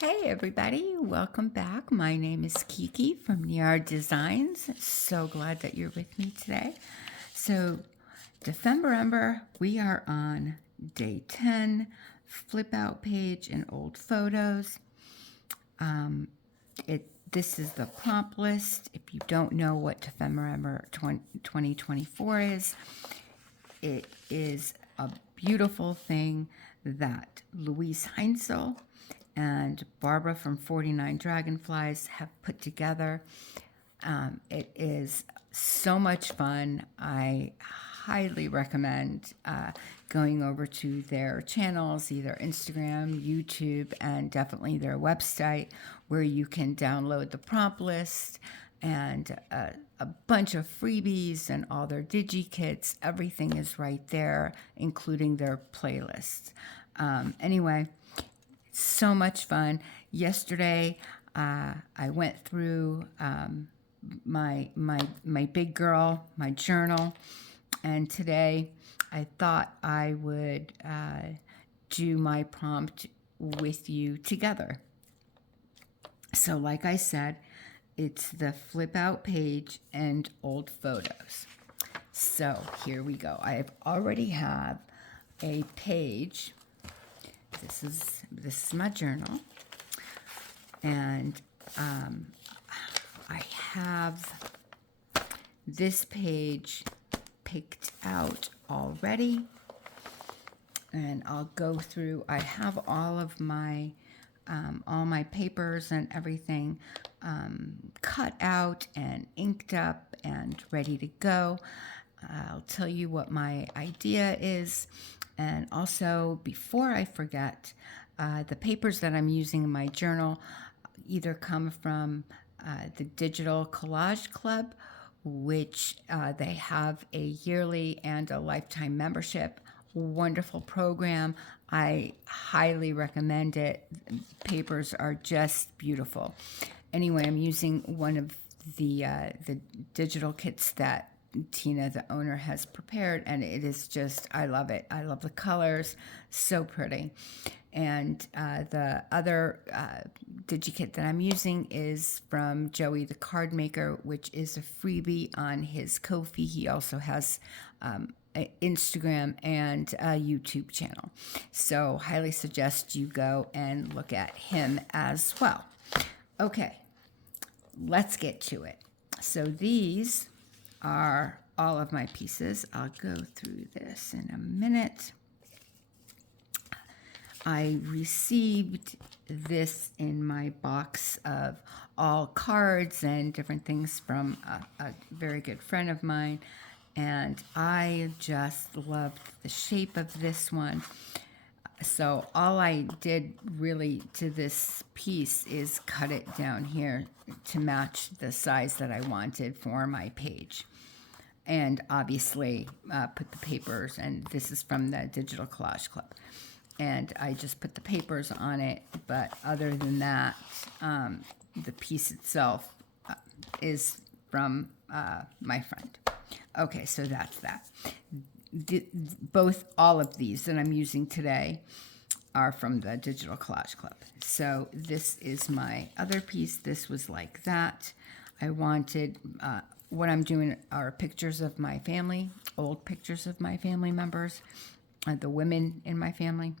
Hey everybody, welcome back. My name is Kiki from Niar Designs. So glad that you're with me today. So, December, we are on day 10, flip out page and old photos. This is the prompt list. If you don't know what December 2024 is, it is a beautiful thing that Louise Heinzel and Barbara from 49 Dragonflies have put together. It is so much fun. I highly recommend going over to their channels, either Instagram, YouTube, and definitely their website, where you can download the prompt list and a bunch of freebies and all their digi-kits. Everything is right there, including their playlists. Anyway, so much fun. Yesterday, I went through my big girl, my journal, and today I thought I would do my prompt with you together. So, like I said, it's the flip out page and old photos. So here we go. I already have a page. This is my journal, and I have this page picked out already, and I'll go through. I have all my papers and everything cut out and inked up and ready to go. I'll tell you what my idea is. And also, before I forget, the papers that I'm using in my journal either come from the Digital Collage Club, which they have a yearly and a lifetime membership. Wonderful program. I highly recommend it. Papers are just beautiful. Anyway, I'm using one of the digital kits that Tina, the owner, has prepared, and it is just, I love it. I love the colors, so pretty. And the other DigiKit that I'm using is from Joey the Card Maker, which is a freebie on his Ko-fi. He also has Instagram and a YouTube channel. So highly suggest you go and look at him as well. Okay, let's get to it. So these are all of my pieces. I'll go through this in a minute. I received this in my box of all cards and different things from a very good friend of mine, and I just loved the shape of this one. So all I did really to this piece is cut it down here to match the size that I wanted for my page. And obviously put the papers, and this is from the Digital Collage Club. And I just put the papers on it, but other than that, the piece itself is from my friend. Okay, so that's that. All of these that I'm using today are from the Digital Collage Club. So this is my other piece. This was like that. I wanted, what I'm doing are pictures of my family, old pictures of my family members, the women in my family,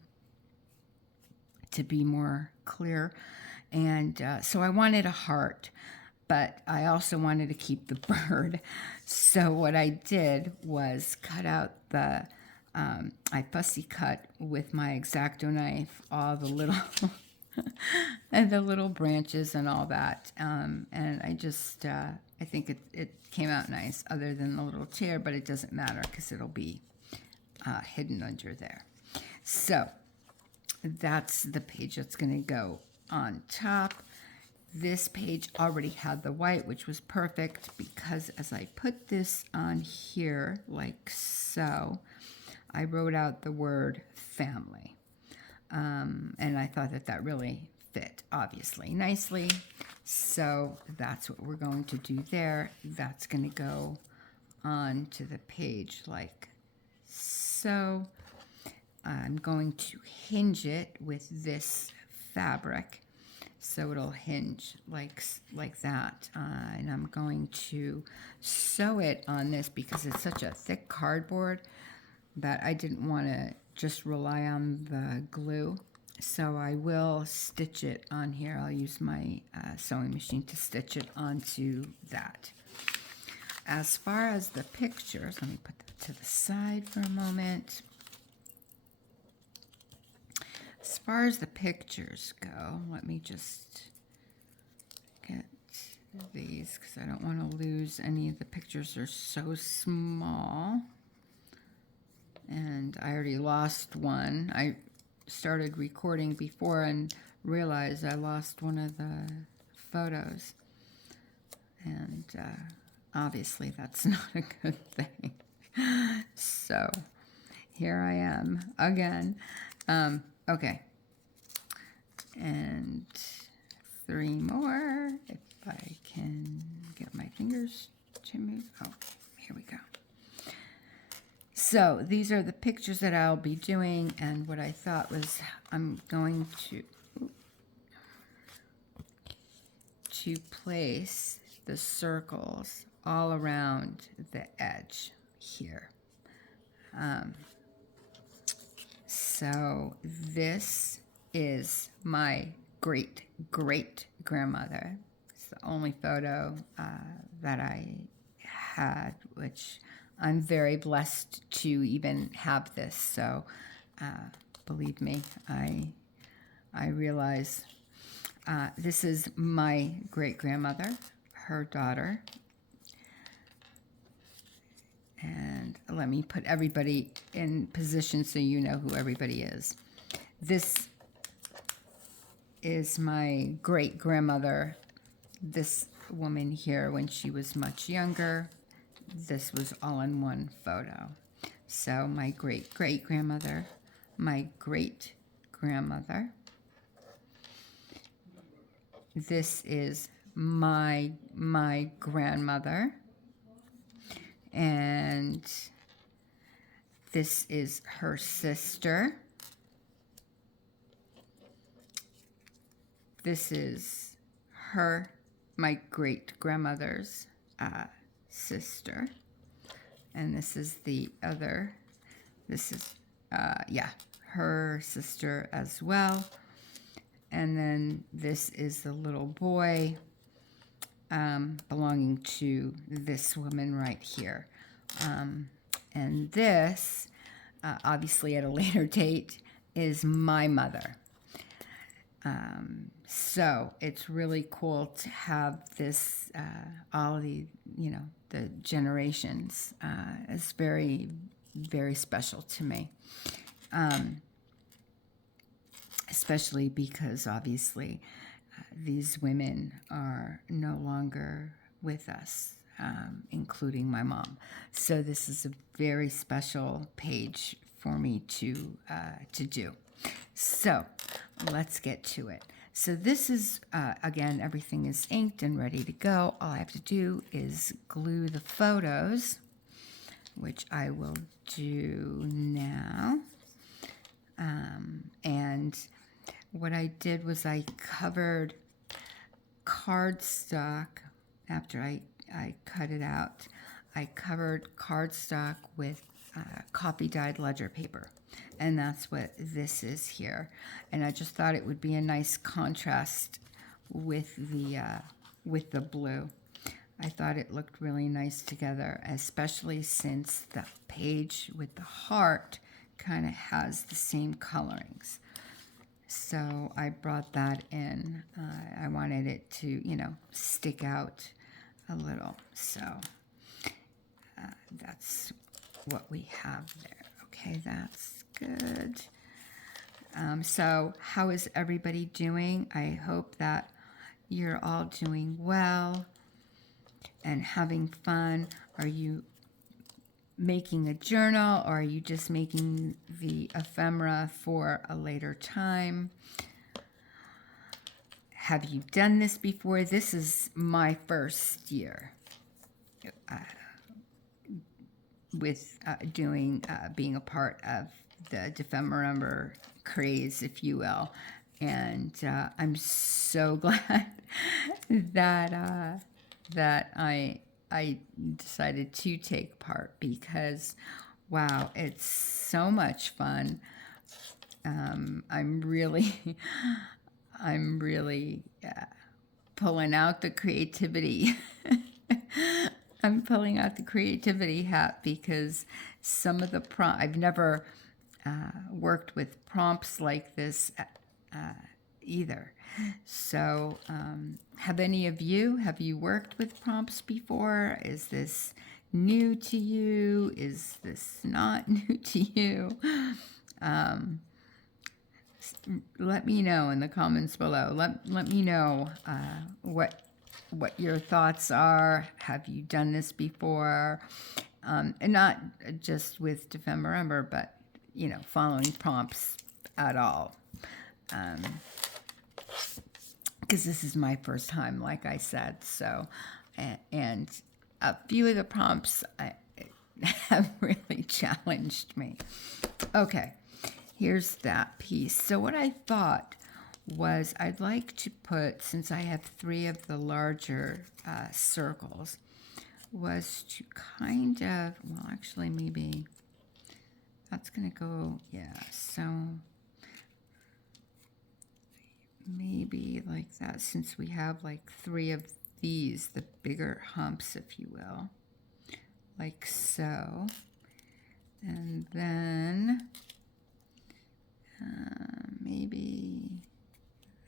to be more clear. And so I wanted a heart, but I also wanted to keep the bird. So what I did was cut out I fussy cut with my X-Acto knife all the little and the little branches and all that. And I just, I think it came out nice, other than the little chair, but it doesn't matter because it'll be hidden under there. So that's the page that's going to go on top. This page already had the white, which was perfect because as I put this on here, like so, I wrote out the word family. And I thought that really fit, obviously, nicely. So that's what we're going to do there. That's going to go onto the page like so. I'm going to hinge it with this fabric. so it'll hinge like that. And I'm going to sew it on this because it's such a thick cardboard that I didn't want to just rely on the glue. So I will stitch it on here. I'll use my sewing machine to stitch it onto that. As far as the pictures, let me put that to the side for a moment. As far as the pictures go, let me just get these because I don't want to lose any of the pictures. They're so small. And I already lost one. I started recording before and realized I lost one of the photos. And obviously that's not a good thing. So here I am again. Okay. And 3 more, if I can get my fingers to move. Oh, here we go. So these are the pictures that I'll be doing, and what I thought was I'm going to place the circles all around the edge here. So this is my great-great-grandmother. It's the only photo that I had, which I'm very blessed to even have this. So believe me, I realize this is my great-grandmother, her daughter. And let me put everybody in position so you know who everybody is. This is my great-grandmother, this woman here when she was much younger. This was all in one photo. So my great-great-grandmother, my great-grandmother. This is my grandmother. And this is her sister. This is my great-grandmother's sister. And this is the other, this is, her sister as well. And then this is the little boy belonging to this woman right here. And this, obviously at a later date, is my mother. So it's really cool to have this, all of the, the generations. It's very, very special to me. Especially because obviously these women are no longer with us, including my mom. So this is a very special page for me to do. So let's get to it. So this is, again, everything is inked and ready to go. All I have to do is glue the photos, which I will do now. And what I did was I covered cardstock after I cut it out. I covered cardstock with coffee dyed ledger paper, and that's what this is here. And I just thought it would be a nice contrast with the blue. I thought it looked really nice together, especially since the page with the heart kind of has the same colorings. So I brought that in. I wanted it to, stick out a little. So that's what we have there. Okay, that's good. So how is everybody doing? I hope that you're all doing well and having fun. Are you making a journal, or are you just making the ephemera for a later time? Have you done this before? This is my first year with being a part of the ephemera craze, if you will. And I'm so glad that I decided to take part because, wow, it's so much fun. I'm really I'm really pulling out the creativity. I'm pulling out the creativity hat because some of the I've never worked with prompts like this either. So, have you worked with prompts before? Is this new to you? Is this not new to you? Let me know in the comments below. Let me know what your thoughts are. Have you done this before? And not just with Defend Remember, but following prompts at all. Because this is my first time, like I said. So, and a few of the prompts have really challenged me. Okay. Here's that piece. So what I thought was I'd like to put, since I have 3 of the larger circles, was to kind of, well, actually maybe that's going to go, yeah, so maybe like that, since we have like 3 of these, the bigger humps, if you will, like so. And then maybe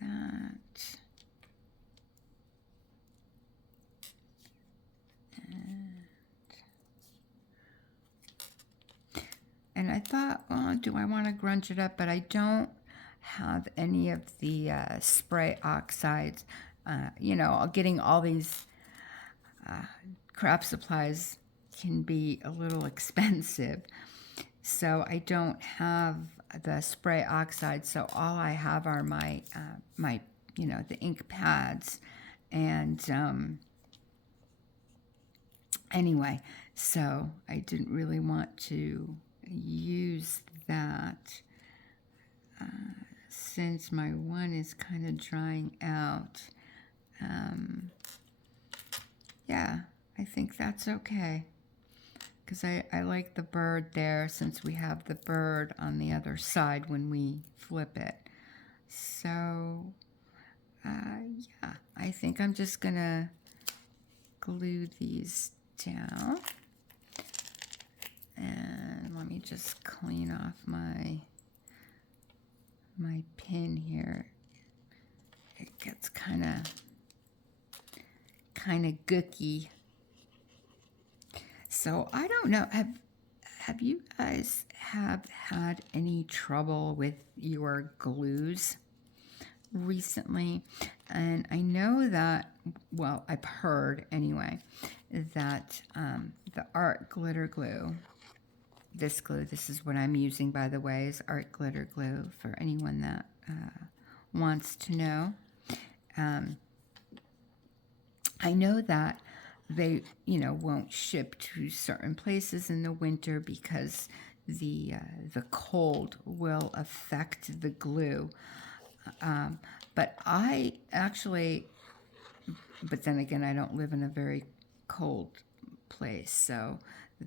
that. And I thought, well, do I want to grunge it up? But I don't have any of the spray oxides. Getting all these craft supplies can be a little expensive. So I don't have the spray oxide. So all I have are my the ink pads. And anyway, so I didn't really want to use that since my one is kind of drying out. Yeah, I think that's okay. Because I like the bird there, since we have the bird on the other side when we flip it. So, yeah, I think I'm just going to glue these down. And let me just clean off my pin here. It gets kind of gooky. So I don't know. Have you guys had any trouble with your glues recently? And I know that, well, I've heard anyway, that the Art Glitter Glue, this is what I'm using, by the way, is Art Glitter Glue for anyone that wants to know. I know that they, won't ship to certain places in the winter because the cold will affect the glue. But I actually, but then again, I don't live in a very cold place, so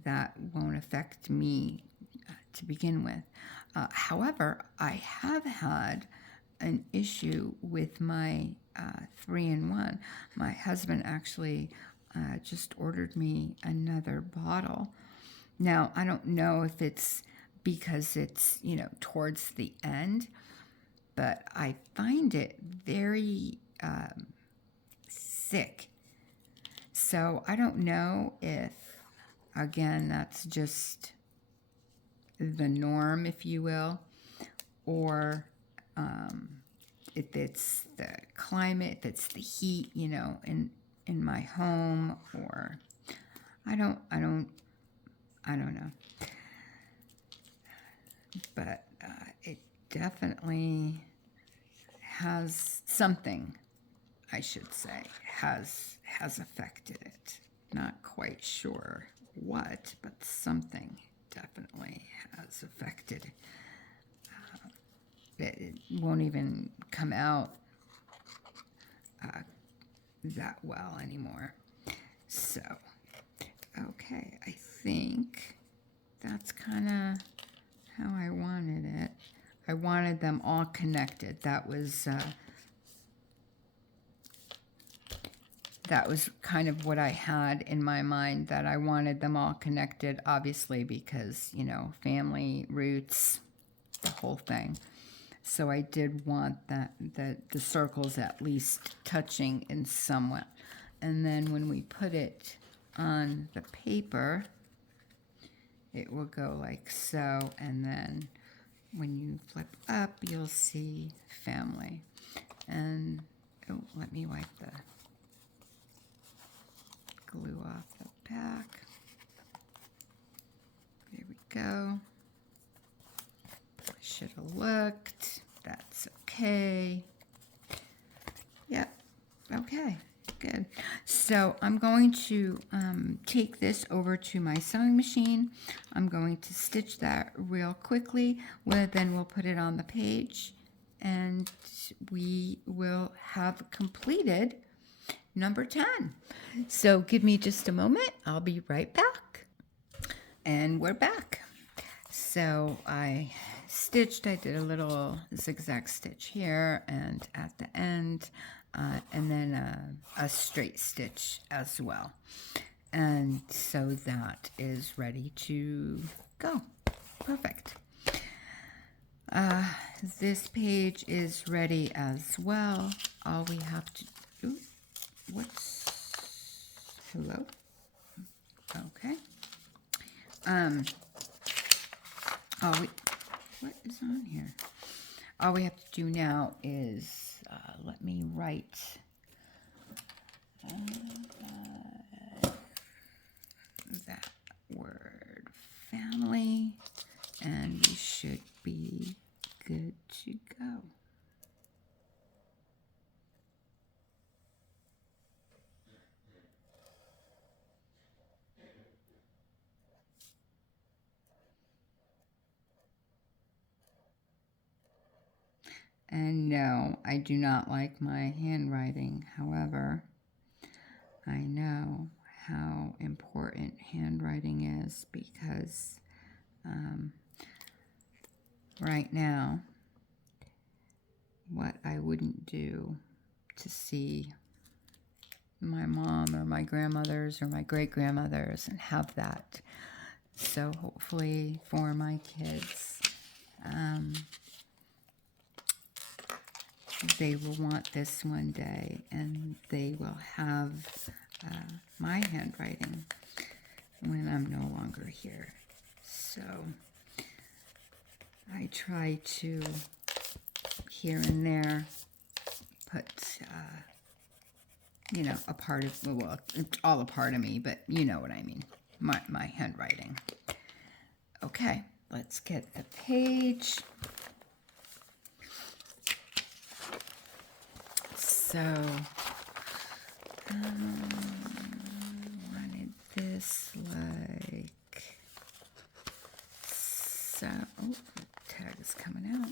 that won't affect me to begin with. However, I have had an issue with my 3-in-1. My husband actually just ordered me another bottle. Now, I don't know if it's because it's, towards the end, but I find it very thick. So I don't know if, again, that's just the norm, if you will, or if it's the climate, if it's the heat, in my home, or I don't know. But it definitely has something, I should say, has affected it. Not quite sure what, but something definitely has affected it won't even come out that well anymore. So, okay, I think that's kind of how I wanted it. I wanted them all connected. That was kind of what I had in my mind, that I wanted them all connected, obviously, because, you know, family, roots, the whole thing. So I did want the circles at least touching in somewhat. And then when we put it on the paper, it will go like so. And then when you flip up, you'll see family. And, oh, let me wipe the glue off the back. There we go. Should have looked. That's okay. Yep. Okay. Good. So I'm going to take this over to my sewing machine. I'm going to stitch that real quickly. Then we'll put it on the page, and we will have completed number 10. So give me just a moment. I'll be right back. And we're back. So I did a little zigzag stitch here and at the end, and then a straight stitch as well. And so that is ready to go. Perfect. This page is ready as well. All we have to do, hello? Okay. What is on here? All we have to do now is, let me write that word, family, and we should be good to go. And no, I do not like my handwriting. However, I know how important handwriting is, because right now, what I wouldn't do to see my mom or my grandmothers or my great-grandmothers and have that. So hopefully for my kids, they will want this one day, and they will have my handwriting when I'm no longer here. So I try to, here and there, put, you know, a part of, well, it's all a part of me, but you know what I mean, my handwriting. Okay, let's get the page. So, wanted this like so. Oh, the tag is coming out.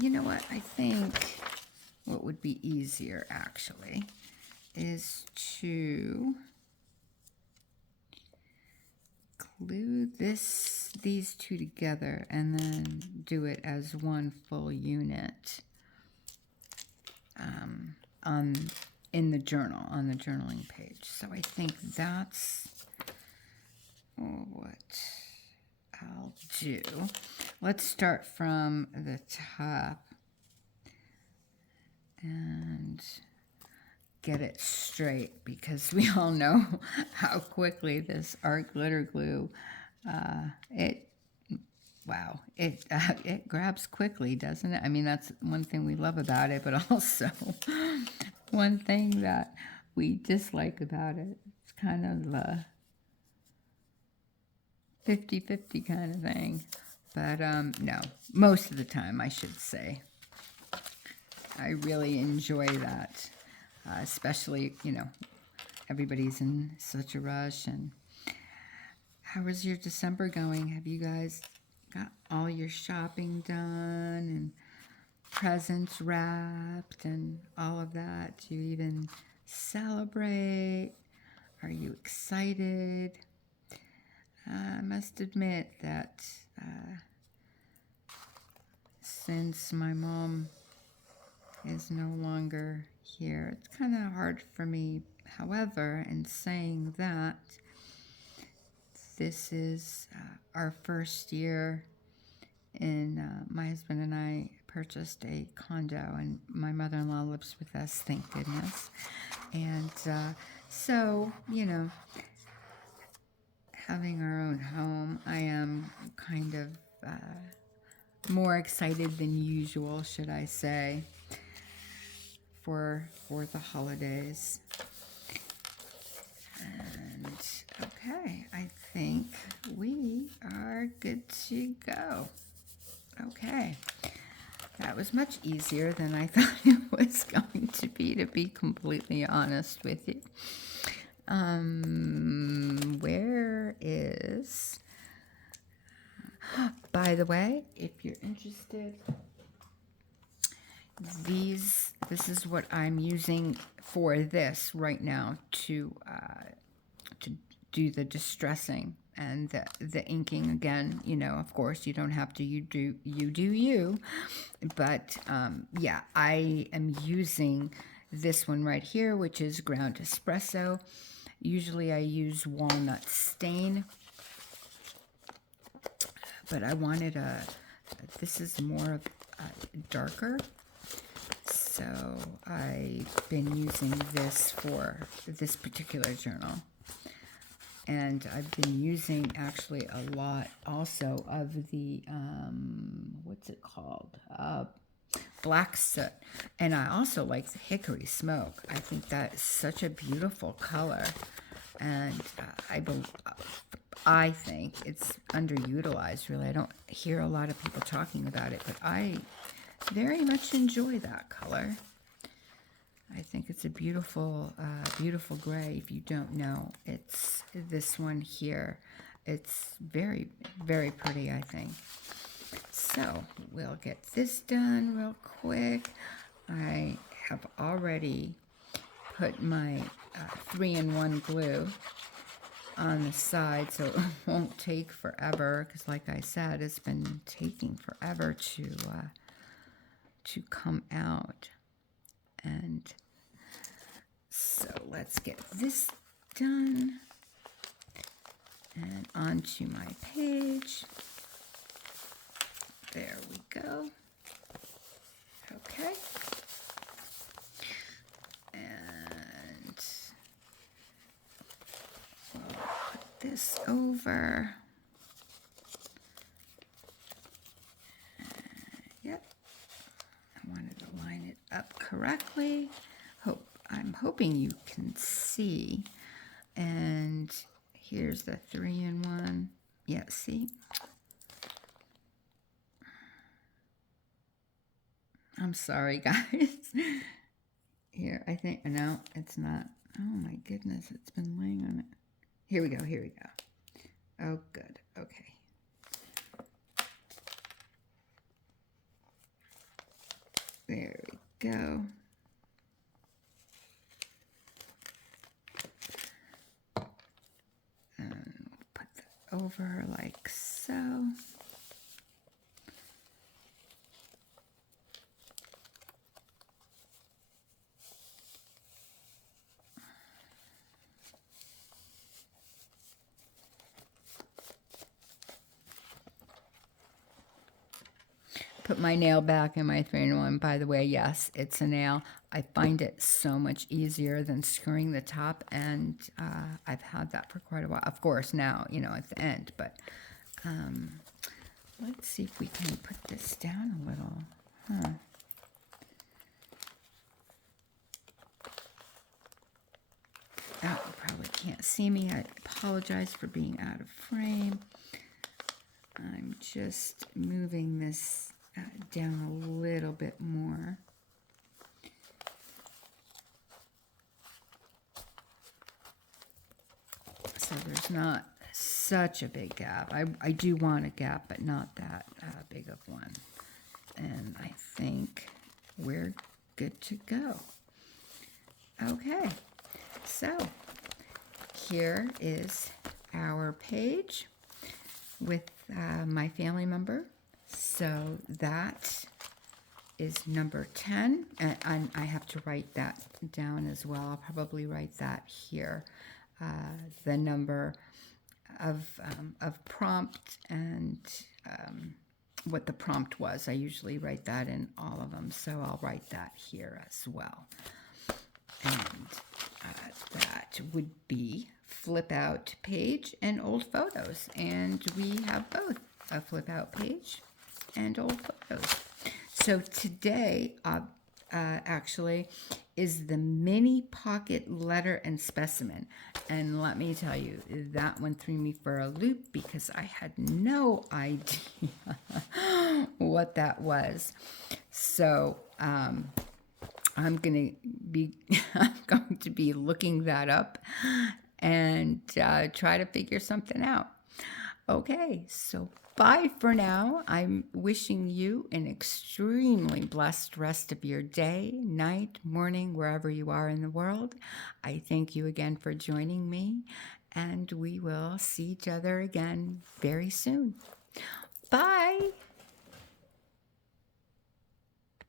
You know what? I think what would be easier actually is to glue these two together and then do it as one full unit. In the journal, on the journaling page. So I think that's what I'll do. Let's start from the top and get it straight, because we all know how quickly this art glitter glue, it grabs quickly, doesn't it? I mean, that's one thing we love about it, but also one thing that we dislike about it. It's kind of a 50-50 kind of thing. But no, most of the time, I should say. I really enjoy that, especially, you know, everybody's in such a rush. And how is your December going? Have you guys got all your shopping done and presents wrapped and all of that? Do you even celebrate? Are you excited? I must admit that since my mom is no longer here, it's kind of hard for me. However, in saying that, this is our first year in my husband and I purchased a condo, and my mother-in-law lives with us, thank goodness. And so, you know, having our own home, I am kind of more excited than usual, should I say, for the holidays. And okay, I think we are good to go. Okay, that was much easier than I thought it was going to be completely honest with you. Where is, by the way, if you're interested, this is what I'm using for this right now to do the distressing and the inking. Again, you know, of course, you don't have to, you do you, but yeah, I am using this one right here, which is ground espresso. Usually I use walnut stain, but I wanted this is more of darker, so I've been using this for this particular journal. And I've been using actually a lot also of the, what's it called? Black soot. And I also like the hickory smoke. I think that is such a beautiful color. And I think it's underutilized, really. I don't hear a lot of people talking about it, but I very much enjoy that color. I think it's a beautiful, beautiful gray. If you don't know, it's this one here. It's very, very pretty, I think. So we'll get this done real quick. I have already put my 3-in-1 glue on the side, so it won't take forever, because like I said, it's been taking forever to come out. And so let's get this done and onto my page. There we go. Okay. And we'll put this over. Yep. I wanted to line it up correctly. I'm hoping you can see. And here's the 3-in-1. Yeah, see? I'm sorry, guys. Here, I think, no, it's not. Oh my goodness, it's been laying on it. Here we go, here we go. Oh, good, okay. There we go. And put that over like so. Put my nail back in my 3-in-1. By the way, yes, it's a nail. I find it so much easier than screwing the top, and I've had that for quite a while. Of course, now, you know, at the end, but let's see if we can put this down a little. Huh. Oh, you probably can't see me. I apologize for being out of frame. I'm just moving this down a little bit more. So there's not such a big gap. I do want a gap, but not that big of one. And I think we're good to go. Okay, so here is our page with my family member. So that is number 10, and I have to write that down as well. I'll probably write that here, the number of prompt and what the prompt was. I usually write that in all of them, so I'll write that here as well. And that would be flip out page and old photos, and we have both a flip out page and old photos. So today actually is the mini pocket letter and specimen, and let me tell you, that one threw me for a loop because I had no idea what that was. So I'm going to be looking that up and try to figure something out. Okay, so bye for now. I'm wishing you an extremely blessed rest of your day, night, morning, wherever you are in the world. I thank you again for joining me, and we will see each other again very soon. Bye.